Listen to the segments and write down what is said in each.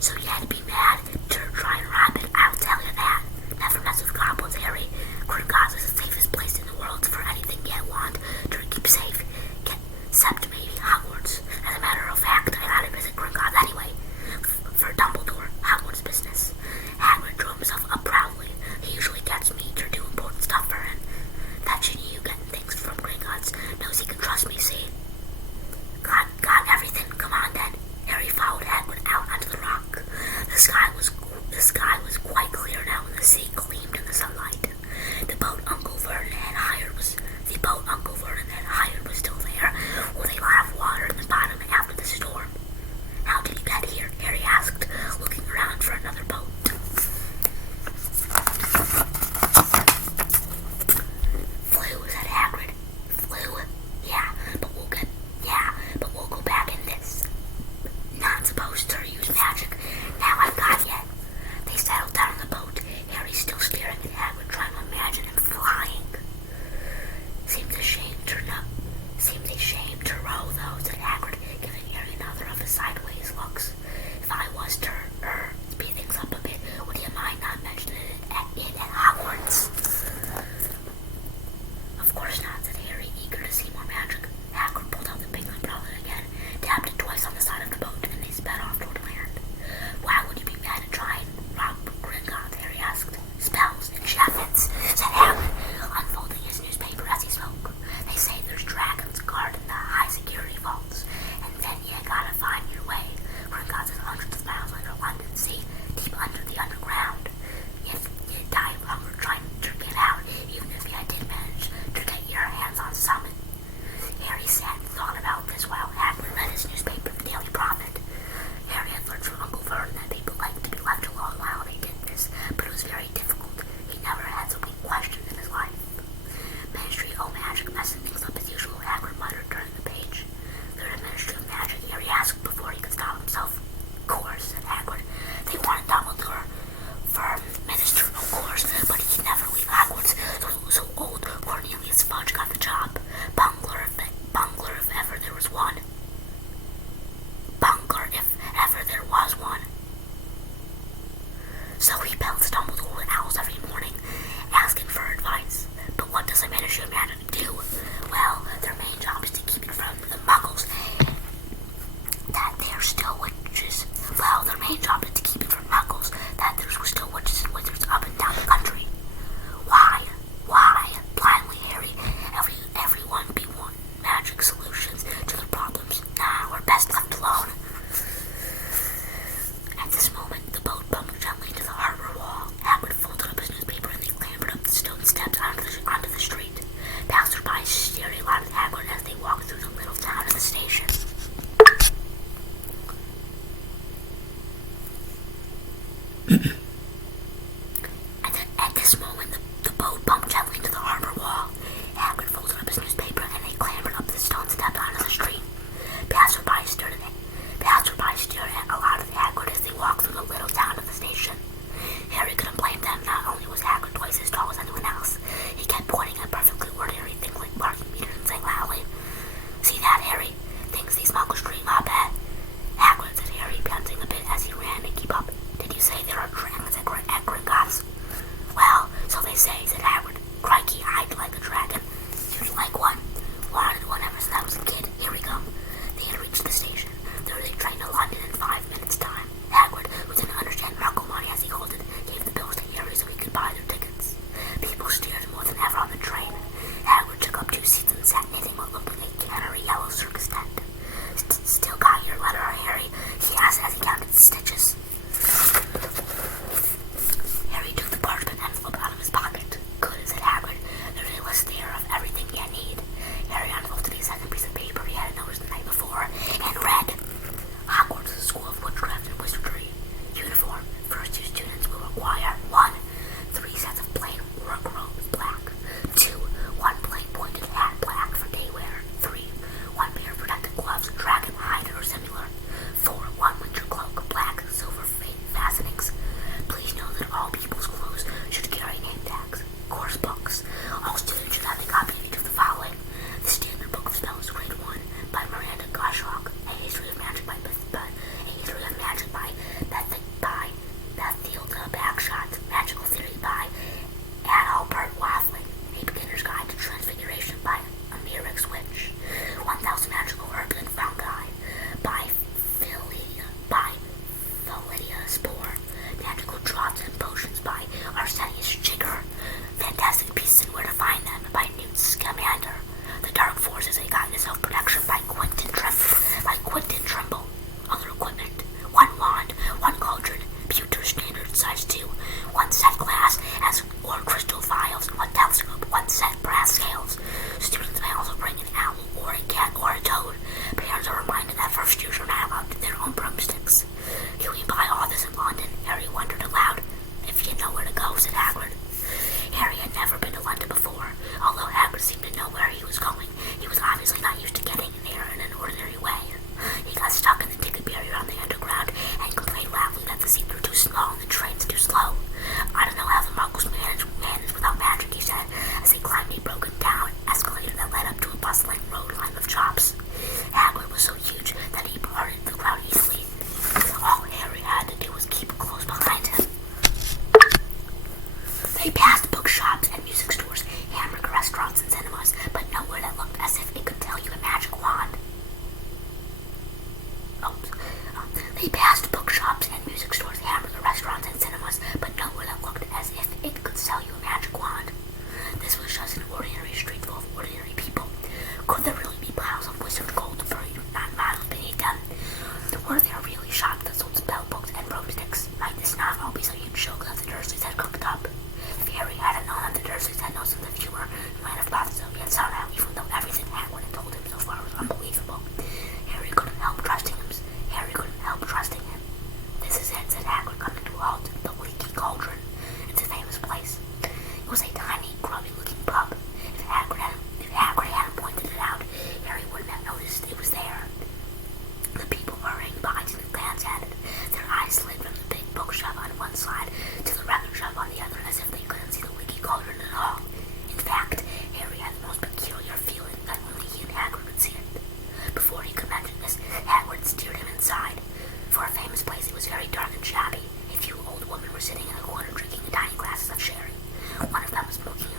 So you had to be mad to try and rob it, I'll tell you that. Never mess with goblins, Harry. Gringotts is the safest place in the world for anything you want to keep safe. Except maybe Hogwarts. As a matter of fact, I gotta visit Gringotts anyway. For Dumbledore, Hogwarts business. Hagrid drew himself up proudly. He usually gets me to do important stuff for him. That genie you getting things from Gringotts knows he can trust me, see? Got everything. Come on then. Harry followed Hagrid out onto the rock. The sky was quite clear now, and the sea gleamed in the sunlight. The boat Uncle Vernon had hired was still there, with a lot of water in the bottom after the storm. How did you get here? Harry asked, looking around for another boat. Flew, said Hagrid. Flew? Yeah, but we'll go back in this. Not supposed to use magic. Now I've got you. They settled down on the boat, Harry still staring at Hagrid, trying to imagine him flying. Seems a shame to row, though, said Hagrid, giving Harry another of his sideways looks. If I was to speed things up a bit, would you mind not mentioning it at Hogwarts? Of course not, said Harry, eager to see more magic. Hagrid pulled out the big umbrella again, tapped it twice on the side of the boat, and they sped off toward land. Why would you be mad at trying rob Gringotts? Harry asked. Spells, enchantments, said Hagrid, unfolding his newspaper as he spoke. They say there's dragons guarding the high security vaults, and then you gotta find your way. Gringotts is hundreds of miles under London, see, deep under the underground. You'd die of hunger trying to get out, even if you did manage to get your hands on some. Harry sat and thought about this while Hagrid read his newspaper, The Daily Prophet. Harry had learned from Uncle Vernon that people liked to be left alone while they did this, but it was very difficult. He never had so many questions in his life. Ministry of Magic messing things up as usual, Hagrid muttered during the page. They're the Ministry of Magic, Harry asked before he could stop himself. Of course, said Hagrid. They wanted Dumbledore for minister, of course, but he'd never leave Hogwarts, so old Cornelius Fudge got the job. Bungler if ever there was one. So he pelts Dumbledore with owls every morning, asking for advice. But what does a Ministry of Magic do? Well, their main job is to keep it from the Muggles. That they're still witches. Well, their main job is to keep it from Muggles. That there's still witches and wizards up and down the country. Why? Blindly, Harry. Everyone be wanting magic solutions to their problems. Nah, we're best left alone. At this moment, the boat bumped gently to the harbor wall. Hagrid folded up his newspaper and they clambered up the stone steps onto the street. Passers-by stared a lot at Hagrid as they walked through the little town of the station. At this moment, the boat bumped gently to the harbor wall. Hagrid folded up his newspaper and they clambered up the stone steps onto the street. Passers-by stared at a lot at Hagrid as they walked through the little town of the station. Harry couldn't blame them. Not only was Hagrid twice as tall as anyone else, he kept pointing at perfectly ordinary things like parking meters and saying loudly, "See that, Harry? Things these muggles dream up at." Hagrid, said Harry, panting a bit as he ran to keep up. "Did you say there are dragons They passed bookshops and music stores, hamburger restaurants and cinemas, but nowhere that looked as if it could tell you a magic wand. Oops. They passed bookshops and music stores, hamburger restaurants and cinemas, but nowhere that looked as if it could sell you a magic wand. This was just an ordinary street full of ordinary people. Could there really be piles of wizard gold buried not miles beneath them? Were there really shops that sold spell books and broomsticks? Might this not all be some huge show that the Dursleys had cooked up? If Harry hadn't known that the Dursleys had no sense of humor, he might have thought so, yet somehow, even though everything Hagrid had told him so far was unbelievable, Harry couldn't help trusting him. This is it, said Hagrid, coming to a halt. The Leaky Cauldron. It's a famous place. It was a tiny, grubby-looking pub. If Hagrid hadn't pointed it out, Harry wouldn't have noticed it was there. The people hurrying by didn't glance at it. Their eyes slid from the big bookshelf on one side to the record shelf on the other, as if they couldn't see the Leaky Cauldron at all. In fact, Harry had the most peculiar feeling that only he and Hagrid would see it. Before he could mention this, Hagrid steered him inside. For a famous place, it was very dark and shabby. A few old women were sitting in a corner drinking tiny glasses of sherry. One of them was smoking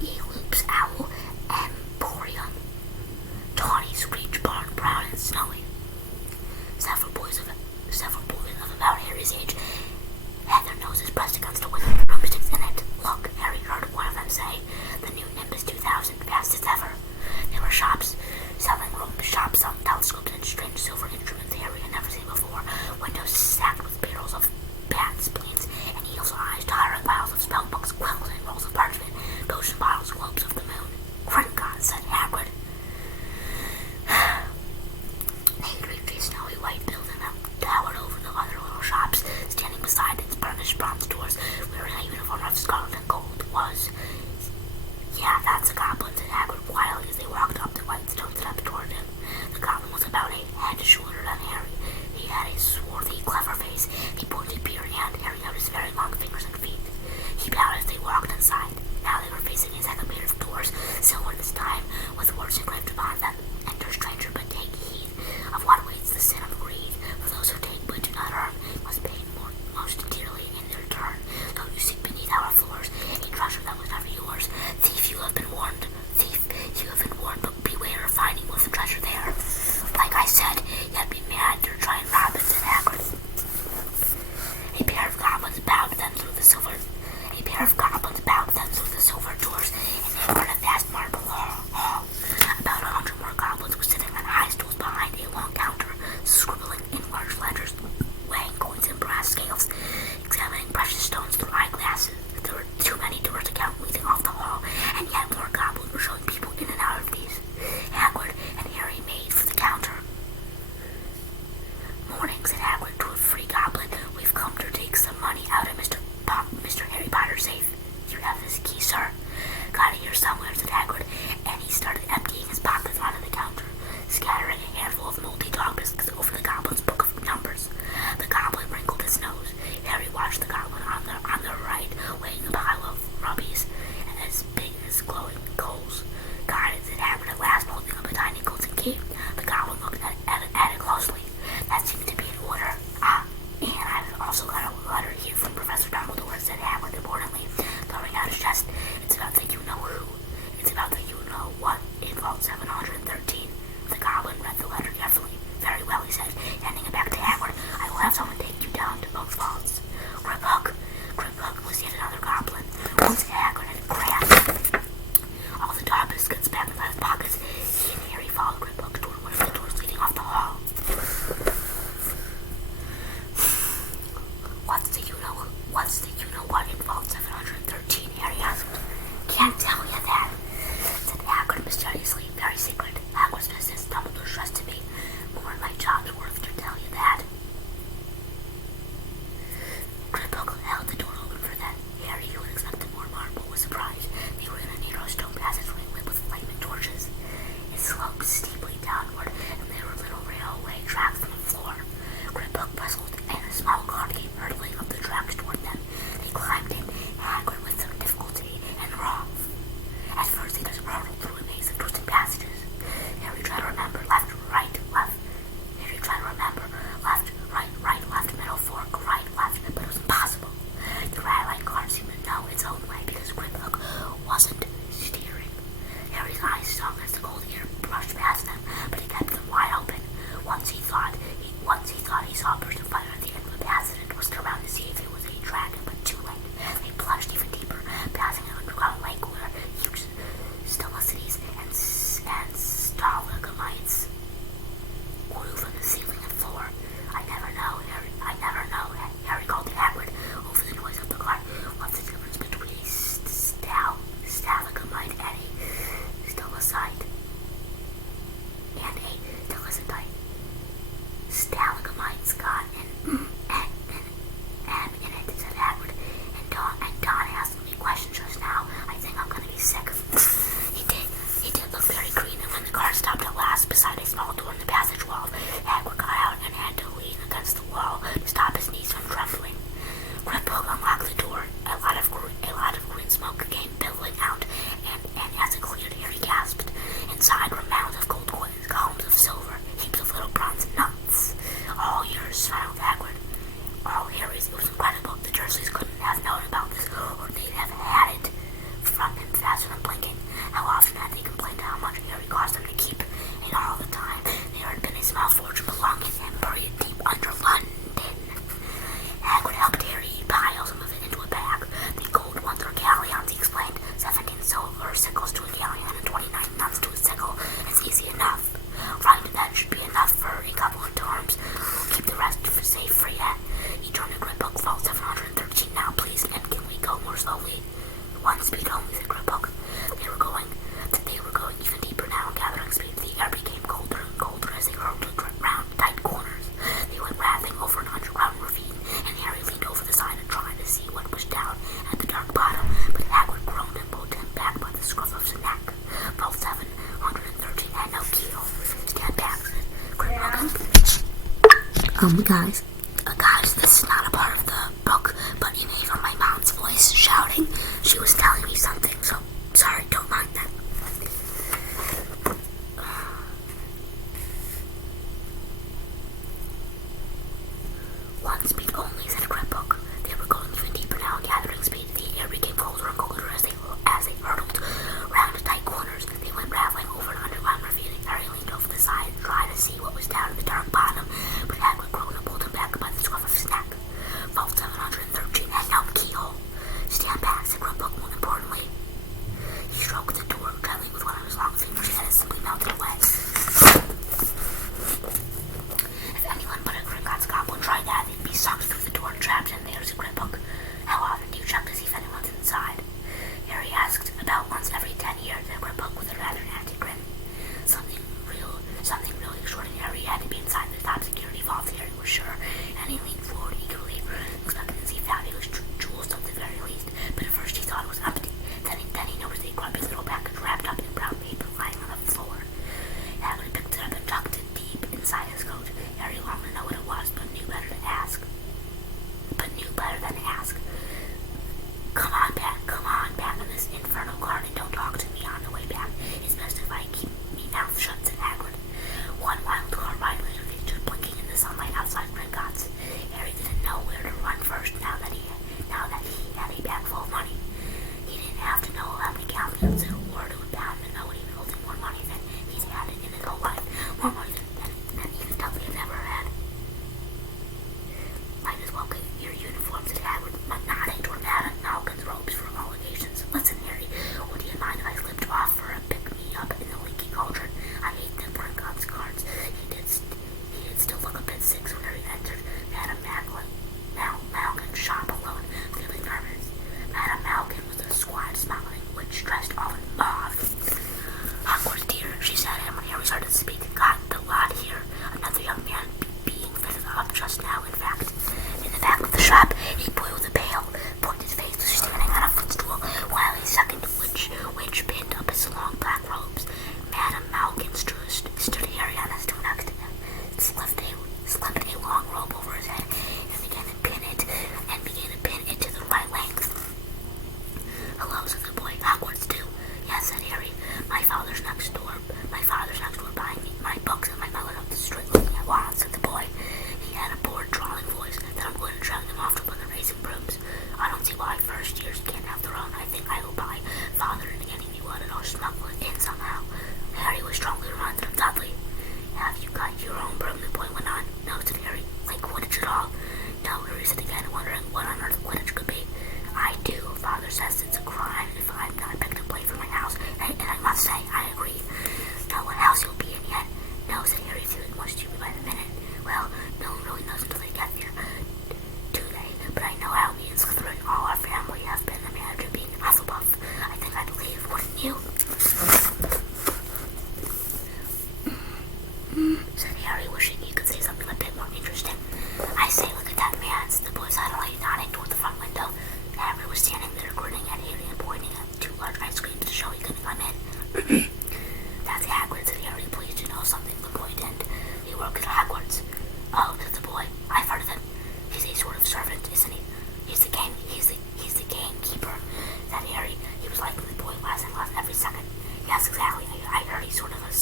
Loop's Owl Emporium. Tawny, Screech, Barn, Brown, and Snowy. Several boys of about Harry's age had their noses pressed against a window with broomsticks in it. Look, Harry heard one of them say, the new Nimbus 2000, fastest ever. There were shops selling telescopes and strange silver instruments Harry had never seen before, windows stacked with barrels of bats, spleens, and eels' eyes, towering piles of spell books, quills, and rolls of parchment, potion bottles, globes of the moon. Great God, said Hagrid. They reached a snowy white building that towered over the other little shops, standing beside its burnished bronze doors, wearing a uniform of scarlet and gold, was... Yeah, that's a goblin, said Hagrid quietly as they walked up the white stone steps toward him. The goblin was about a head shorter than Harry. He had a swarthy, clever face, a pointed beard, and Harry noticed very long fingers and feet. He bowed as they walked inside. Now they were facing a second pair of doors, silver this time, with words engraved upon them. Enter, stranger, but take heed of what awaits the sin of greed. For those who take but do not earn must pay most dearly in their turn. Though you seek beneath our floors a treasure that was never yours, thief, you have been warned. Thief, you have been warned, but beware of finding most of the treasure there. Like I said, you'd be mad to try and rob it, said Hagrid. A pair of goblins bowed them through the silver doors, and they entered a vast marble hall. About 100 more goblins were sitting on high stools behind a long counter, scribbling in large letters, weighing coins in brass scales, examining precious stones through eyeglasses. There were too many doors to count leading off the hall, and yet more goblins were showing people in and out of these. Hagrid and Harry made for the counter. Morning, said Hagrid to a free goblin. We've come to take some money out of Mr. Harry Potter's safe. You have his key, sir. Got it here somewhere, said Hagrid, and he started emptying his pockets onto the counter, scattering a handful of moldy dog biscuits over the goblin's book of numbers. The goblin wrinkled his nose. Harry watched the goblin on the right, weighing a pile of rubbies as big as glowing coals. Got it, said Hagrid at last, holding up a tiny golden key. The goblin looked at it closely. That seemed to be in order. And I've also got a letter here from Professor Dumbledore, said Hagrid importantly, throwing out his chest. It's about the you-know-who. It's about the you-know-what in Vault 713. The goblin read the letter carefully. Very well, he said, handing it back to Hagrid. I will have someone take you down to both vaults. Griphook was yet another goblin. Once Hagrid had grabbed all the dog biscuits back inside his pockets, he and Harry followed Griphook toward one of the doors leading off the hall. What's the you-know-what in Vault 713? Harry asked. Can't tell you that, said Hagrid mysteriously. Very secret. Hagrid's business. Dumbledore trusted me. More than my job's worth to tell you that. Griphook held the door open for them. Harry, who had expected more marble, was surprised. They were in a narrow stone passageway lit with flaming torches. It sloped steeply downward, and there were little railway tracks on the floor. Griphook puzzled, and a small cart came hurtling up the tracks toward them. They climbed in, Hagrid with some difficulty, and wrong. At first they just hurtled through a maze of twisted passages. Harry tried to remember left, right, left. Harry tried to remember left, left, middle, fork, right, left, but it was impossible. The rat-like cart seemed to know its own way because Griphook wasn't steering. Harry's eyes stung as the cold air brushed past them, but he kept them wide open. Once he thought he saw a burst of fire at the end of the passage and twisted around to see if it was a dragon, but too late. They plunged even deeper, passing an underground lake where huge stalactites and stalagmites grew from the ceiling and floor. I never know, Harry called to Hagrid over the noise of the cart. What's the difference between a stalagmite and a stalactite? Stalagmites got an M in it, said Hagrid. And Don asked me questions just now. I think I'm gonna be sick. He did look very green, and when the car stopped at last beside a small door in the passage wall, Hagrid got out and had to lean against the wall to stop his knees from trembling. Griphook unlocked the door. A lot of green smoke came billowing out, and as it cleared, Harry gasped. Inside were mounds of gold coins, columns of silver, heaps of little bronze nuts. All yours, smiled Hagrid. All Harry's. It was incredible. The Dursleys couldn't have known about this, or they'd have had it from him faster than blink. Guys, this is not a part of the book, but you may hear my mom's voice shouting. She was telling me something, so sorry, don't mind that. One speed only, said Gripbook. They were going even deeper now, gathering speed. The air became colder and colder as they hurtled round tight corners. They went rattling over an underground ravine. Harry leaned over the side and tried to see what was down at the dark bottom, but Hagrid groaned and pulled him back by the scruff of his neck. Vault 713 had no keyhole. Stand back, said Gripbook, more importantly. He stroked the door gently with one of his long fingers and it simply melted away. If anyone but a Gringotts goblin tried that, they'd be sucked through the door and trapped in there, said Gripbook. How often do you check to see if anyone's inside? Harry asked. About once every 10 years, said Gripbook with a rather nasty grin. Something really extraordinary had to be inside the top security vault, Harry was sure, and he leaned forward eagerly, expecting to see fabulous jewels at the very least, but at first he thought it was empty. Then he noticed a grubby little package wrapped up in brown paper lying on the floor. Hagrid picked it up and tucked it deep inside his coat. Harry longed to know what it was, but knew better than to ask. Come on back in this infernal garden. Don't talk to me on the way back. It's best if I keep me mouth shut, said Hagrid. One wild car ride later, they stood blinking in the sunlight outside Gringotts. Harry didn't know where to run first now that he had a bag full of money. He didn't have to know how many gallons or to a pound to know what he was holding more money than he's had in his whole life. More money than even Dudley had ever had. Might as well get your uniform, said Hagrid, nodding toward Madame Malkin's robes for all occasions. Listen, Harry, would you mind if I slipped off for a pick-me-up in the leaky cauldron? I hate them Gringotts guards. He did still look a bit sick when Harry entered Madame Malkin's shop alone, feeling nervous. Madame Malkin was a squat, smiling witch dressed all in mauve. Hogwarts, dear, she said, and when Harry started to speak, got the lot here. Another young man being fitted up just now, in fact. In the back of the shop, a boy with a pale, pointed face was standing on a footstool, while a second witch pinned up his long black robes. Madame Malkin stood Harry on a stool next to him, slipped a long robe over his head, and began to pin it to the right length. Hello, said the boy. Hogwarts too? Yes, said Harry. My father's next door buying me my books, and my mother up the street looking at wands, said the boy. He had a bored, drawling voice. Then I'm going to drag them off to play the racing brooms. I don't see why first years can't have their own. I think I will buy father and any you want, and I'll smuggle it in somehow. Harry was strongly reminded of Dudley. Have you got your own broom? The boy went on. No, said Harry. Like Quidditch at all? No, Harry said again, wondering what on earth Quidditch could be. I do. Father says it's a crime if I'm not picked to play for my house, and I must say, I agree. Know what house you'll be in yet? No, said Harry, feeling more stupid by the minute. Well, no one really knows until they get there, do they? But I know how me and Slytherin, all our family, have been the manager being Hufflepuff. I think I'd leave, wouldn't you? Said Harry, wishing he could say something a bit more interesting. I say, look at that man, said the boy suddenly, nodding toward the front window. Harry was standing there, grinning at Harry and pointing at two large ice creams to show he couldn't come in. That's Hagrid, said Harry, pleased to know something the boy didn't. He worked at Hogwarts. Oh, said the boy, I've heard of him. He's a sort of servant, isn't he? He's the gamekeeper, said Harry. He was liking the boy less and less every second. Yes, exactly. I heard he's sort of a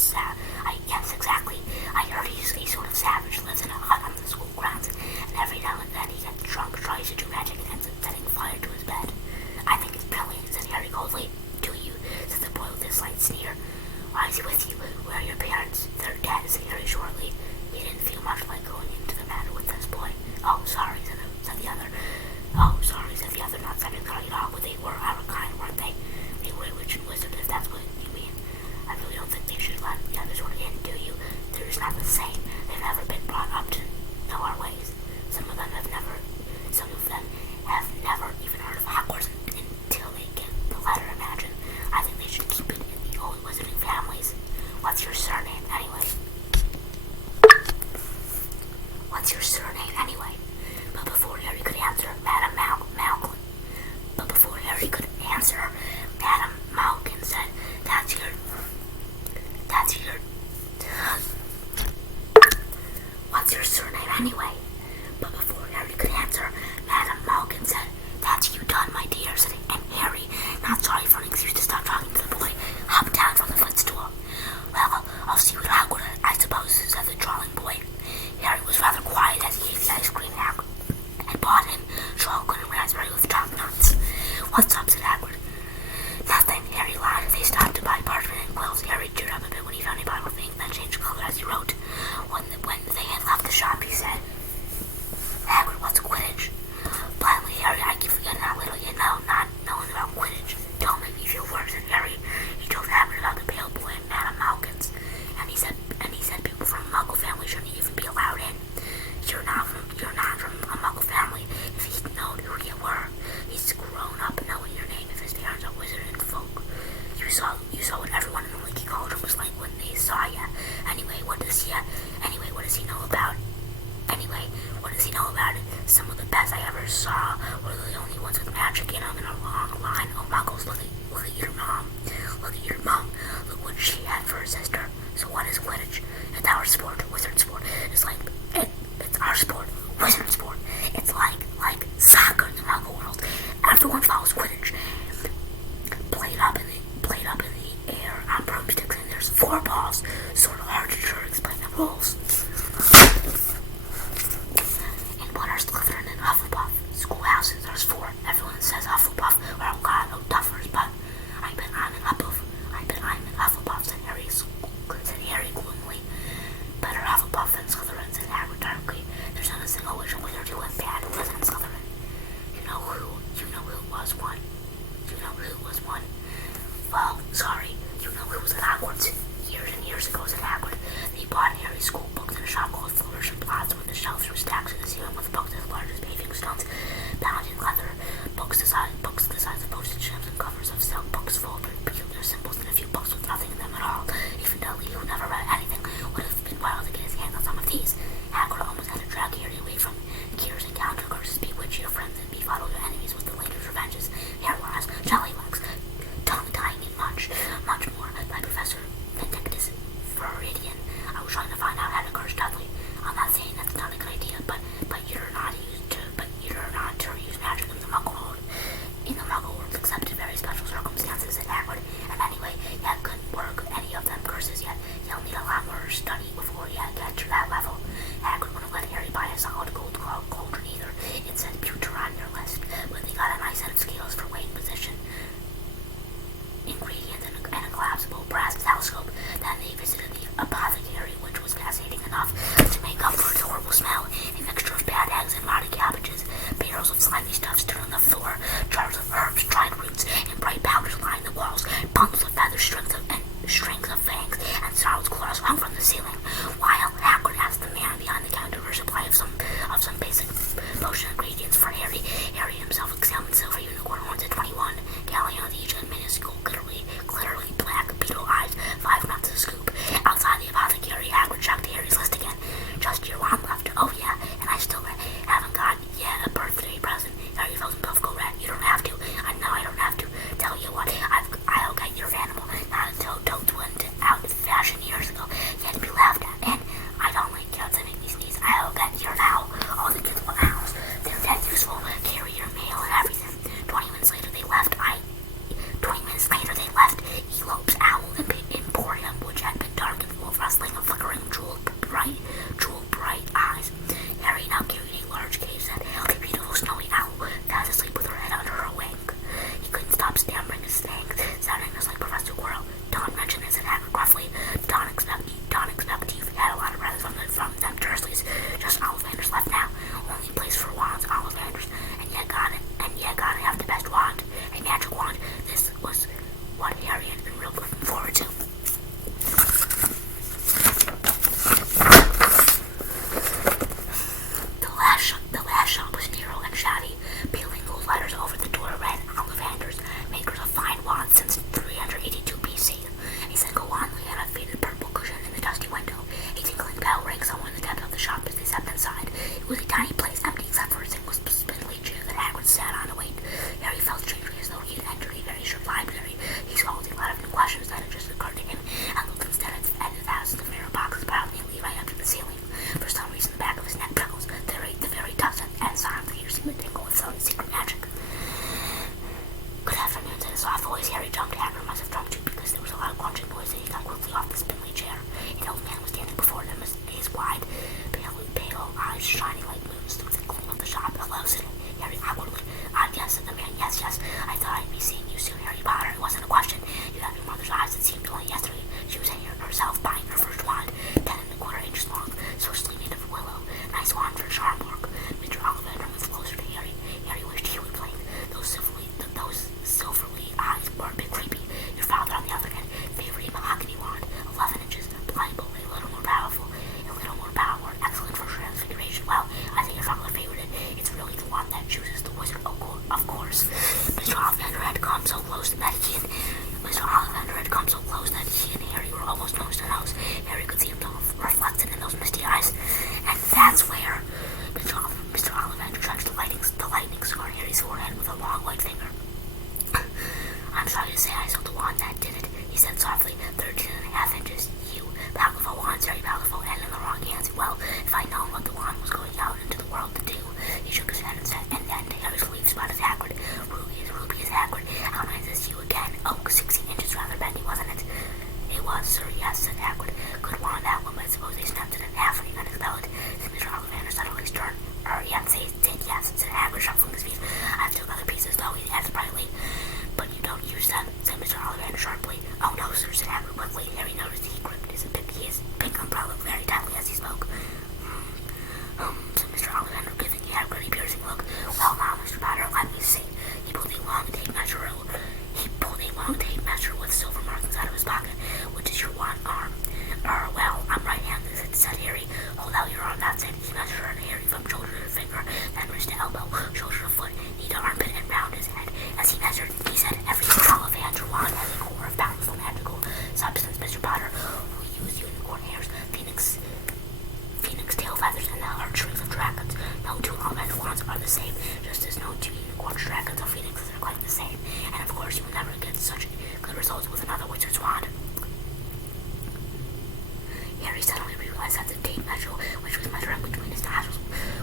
yes, exactly. I heard he's a sort of savage, lives in a hut on the school grounds, and every now and then he gets drunk, tries to do magic, and ends up setting fire to his bed. I think it's brilliant, said Harry coldly. Do you? Said the boy with a slight sneer. Why is he with you? Where are your parents? They're dead, said Harry shortly. He didn't feel much like going into the matter with this boy. Oh, sorry, said the other. Oh, sorry, said the other, not second cutting it off, but they were our kind, weren't they? They were rich and wizard, if that's what you mean. I really don't think they should let the others one in, do you? They're just not the same. They've never been brought up to know our ways. Some of them have never even heard of Hogwarts until they get the letter, imagine. I think they should keep it in the old wizarding families. What's your surname, anyway? saw what everyone in the Leaky Cauldron was like when they saw you. Anyway, what does he know about? Anyway, what does he know about it? Some of the best I ever saw were the only ones with magic in them in a long line. Oh, Muggles, look at your mom. Look at your mom. Look what she had for her sister. So what is Quidditch? It's our sport, wizard sport. It's like, it's our sport, wizard sport. It's like soccer in the Muggle world. Everyone follows Quidditch. Played up in the air on broomsticks, and there's 4 balls. Sort of hard to explain the rules. In what are Slytherin and Hufflepuff schoolhouses? There's 4. Everyone says Hufflepuff. Oh God, oh duffers, but I bet I'm in Hufflepuff, said Harry gloomily. Better Hufflepuff than Slytherin, said Hagrid darkly. There's not a single witch or wizard who went bad who wasn't Slytherin. You know who was one. Well, sorry, you know who was at Hogwarts years and years ago, said Hagrid. They bought Harry's school books in a shop called Flourish and Plots, where the shelves were stacked to the ceiling with books as large as paving stones, bound in leather, books the size of postage stamps and covers of silk, books full of peculiar symbols, and a few books with nothing in them at all. Even Dudley, who never read anything, would have been wild to get his hands on some of these. Hagrid almost had to drag Harry away from Gears and Counter Curses, bewitch your friends, and befuddle your enemies with the latest revenges, hair-wise, jellywags, tongue-tying, and much more by Professor Vindictus Viridian. I was trying to find out how to curse Dudley. I'm not saying that's not a good idea, but you're not to use magic in the Muggle world. In the Muggle world, except in very special circumstances, said Hagrid. And anyway, you couldn't work any of them curses yet. You'll need a lot more study before you get to that level. Hagrid wouldn't let Harry buy a solid gold cauldron either. It said pewter on their list, but they got a nice set of scales for weight and position, ingredients, and a glass he said softly. 13.5 inches. You, powerful wand, very powerful, and in the wrong hands. Well, if I'd known what the wand was going out into the world to do. He shook his head and said, and then Harry's leaf spot is Hagrid. Ruby is Hagrid. How nice is you again? Oh, 16 inches rather, Bendy, wasn't it? It was, sir, yes, said Hagrid. Good wand, that one, but I suppose they snapped it in half when you unexpelled it. Said Mr. Ollivander suddenly turned. Yes, he did, yes, said Hagrid, shuffling his feet. I've still other pieces, though, he added brightly. But you don't use them, said Mr. Ollivander sharply. Oh, no, sir, said Hagrid quickly. Harry noticed he gripped his pink umbrella very tightly as he spoke. Said Mr. Ollivander, giving Hagrid a piercing look. Well, now, Mr. Potter, let me see. He pulled a long tape measure with silver markings out of his pocket. Which is your one arm? Well, I'm right-handed, said Harry. Hold out your arm, that's it. He measured Harry from shoulder to finger, then wrist to elbow, shoulder to foot, knee to armpit, and round his head. As he measured, he said, every Ollivander wand has a core of powerful magical substance, Mr. Potter. We use unicorn hairs, phoenix tail feathers, and the heartstrings of dragons. No two Ollivander wands are the same, just as no two unicorns, dragons, or phoenixes are quite the same. And of course, you will never get such good results with another wizard's wand. Harry suddenly realized that the tape measure, which was measuring between his nostrils,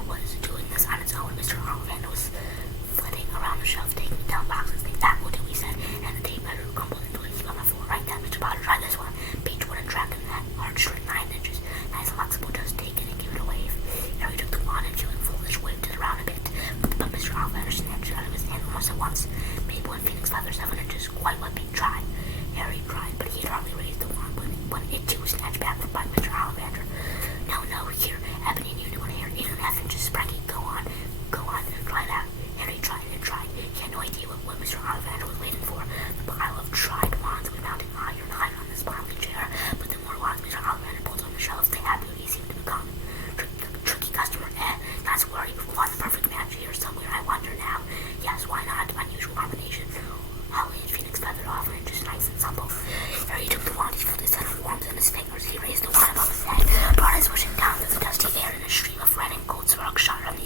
was doing this on its own. Mr. Ollivander was flitting around the shelf, taking down boxes. Think that will do, he said, and the tape measure crumbled into a heap on the floor. Right then, Mr. Potter, try this one. Beechwood and dragon, that heartstring 9 inches. Nice flexible, just take it and give it a wave. Harry took the wand and feeling foolish, waved it around a bit. But Mr. Ollivander snatched it out of his hand almost at once. Made one phoenix feather 7 inches, quite what Pete tried. Harry tried, but he had hardly raised the wand when it too was snatched back by Mr. Ollivander. No, here, ebony and unicorn hair, 8.5 inches, spraggy, go on, try that. Harry tried and tried. He had no idea what Mr. Ollivander was waiting for. The pile of tried wands was mounting higher and higher on the sparkling chair, but the more wands Mr. Ollivander pulled on the shelf, the happier he seemed to become. Tricky customer, not to worry, we'll find the perfect match here somewhere, I wonder now. Yes, why not? Unusual combination. Holly and Phoenix feathered off and just nice and supple. Harry took the wand, he felt his head warmed in his fingers. He raised the wand above his head, brought his wishing down to the dusty air, and a stream of red and gold sparks shot from the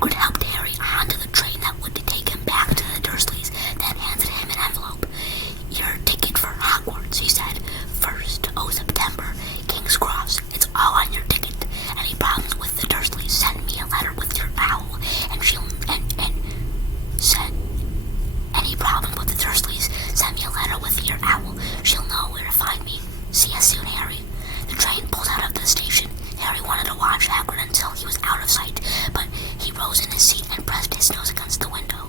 Hagrid helped Harry onto the train that would take him back to the Dursleys, then handed him an envelope. Your ticket for Hogwarts, he said. First, September, King's Cross. It's all on your ticket. Any problems with the Dursleys, send me a letter with your owl, and she'll, and said, any problems with the Dursleys, send me a letter with your owl. She'll know where to find me. See you soon, Harry. The train pulled out of the station. Harry wanted to watch Hagrid until he was out of sight, but he rose in his seat and pressed his nose against the window.